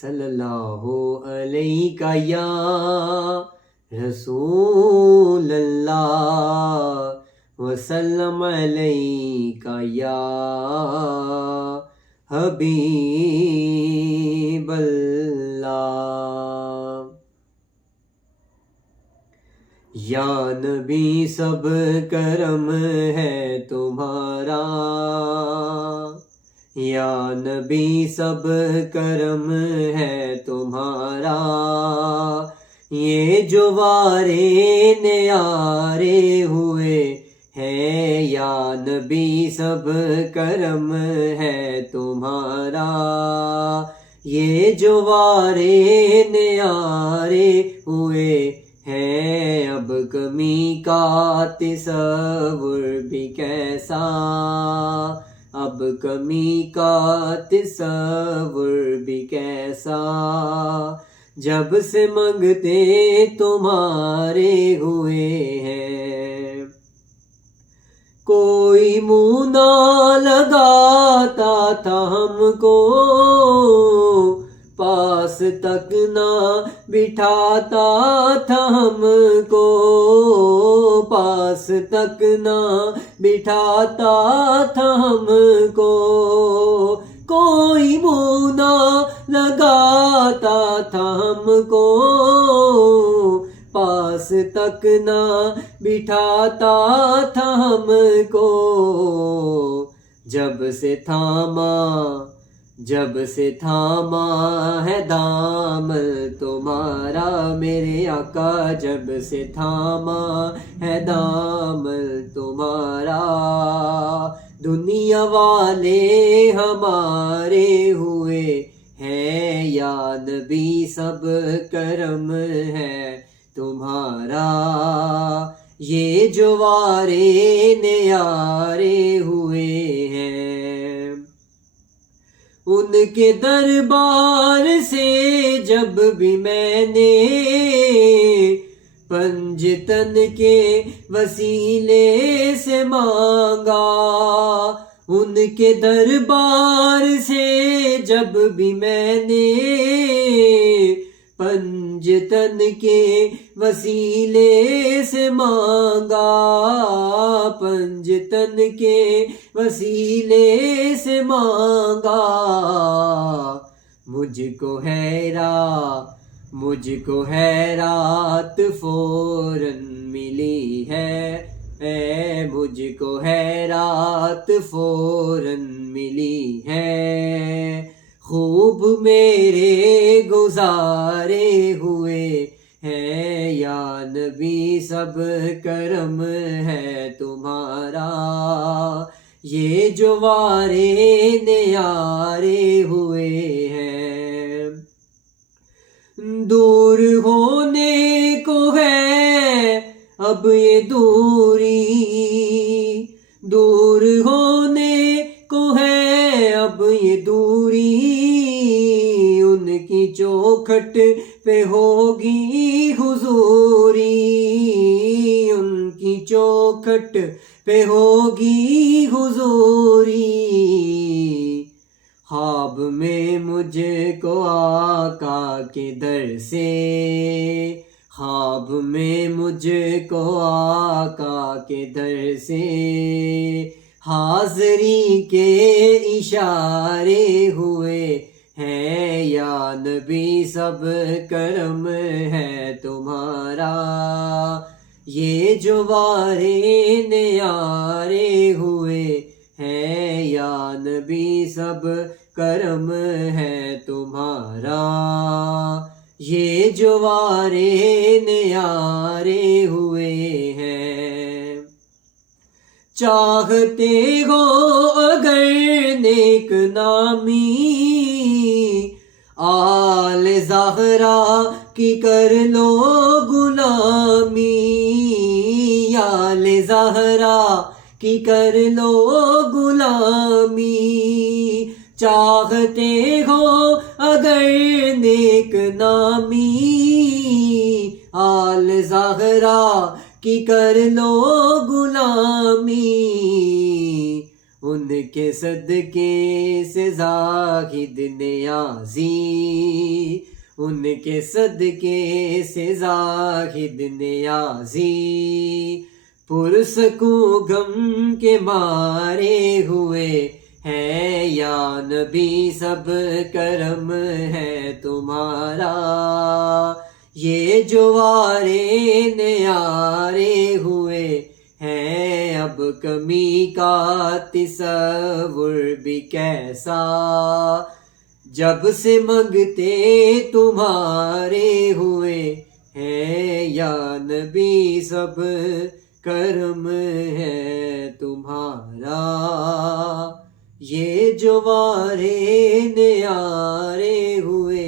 صلی اللہ علیہ یا رسول اللہ وسلم علیہ یا حبیب اللہ۔ یا نبی سب کرم ہے تمہارا، یا نبی سب کرم ہے تمہارا، یہ جو وارے نیارے ہوئے ہیں، یا نبی سب کرم ہے تمہارا، یہ جو وارے نیارے ہوئے ہیں، اب کمی کا تصور بھی کیسا، اب کمی کا تصور بھی کیسا، جب سے منگتے تمہارے ہوئے ہیں، کوئی منہ نہ لگاتا تھا ہم کو، پاس تک نہ بٹھاتا تھا ہم کو، پاس تک نہ بٹھاتا تھا ہم کو، کوئی منہ نہ لگاتا تھا ہم کو، پاس تک نہ بٹھاتا تھا ہم کو، جب سے تھاما ہے دامن تمہارا میرے آقا، جب سے تھاما ہے دامن تمہارا، دنیا والے ہمارے ہوئے ہیں، یا نبی سب کرم ہے تمہارا، یہ جو وارے نیارے ہوئے ہیں، ان کے دربار سے جب بھی میں نے پنجتن کے وسیلے سے مانگا، ان کے دربار سے جب بھی میں نے پنجتن کے وسیلے سے مانگا، پنجتن کے وسیلے سے مانگا، مجھ کو حیرات فوراً ملی ہے، اے مجھ کو حیرات فوراً ملی ہے، خوب میرے گزارے ہوئے ہیں، یا نبی سب کرم ہے تمہارا، یہ جو وارے نیارے ہوئے ہیں، دور ہونے کو ہے اب یہ دوری، دور ہونے کو ہے اب یہ دوری، ان کی چوکھٹ پہ ہوگی حضوری، ان کی چوکھٹ پہ ہوگی حضوری، خواب میں مجھ کو آقا کے در سے، خواب میں مجھ کو آقا کے در سے حاضری کے اشارے ہوئے ہیں، یا نبی سب کرم ہے تمہارا، یہ جو وارے نیارے ہوئے ہیں، یا نبی سب کرم ہے تمہارا، یہ جو وارے نیارے ہوئے ہیں، چاہتے ہو اگر نیک نامی، آل زہرا کی کر لو غلامی، آل زہرا کی کر لو غلامی، چاہتے ہو اگر نیک نامی، آل زہرا کی کر لو غلامی، ان کے صدقے سے زاہد نیازی، ان کے صدقے سے زاہد نیازی، پرسکوں غم کے مارے ہوئے ہے یا نبی، سب کرم ہے تمہارا، یہ جو آرے نیارے ہوئے ہے اب کمی کا تصور بھی کیسا، جب سے منگتے تمہارے ہوئے ہے یا نبی، سب کرم ہے تمہارا، یہ جو وارے نیارے ہوئے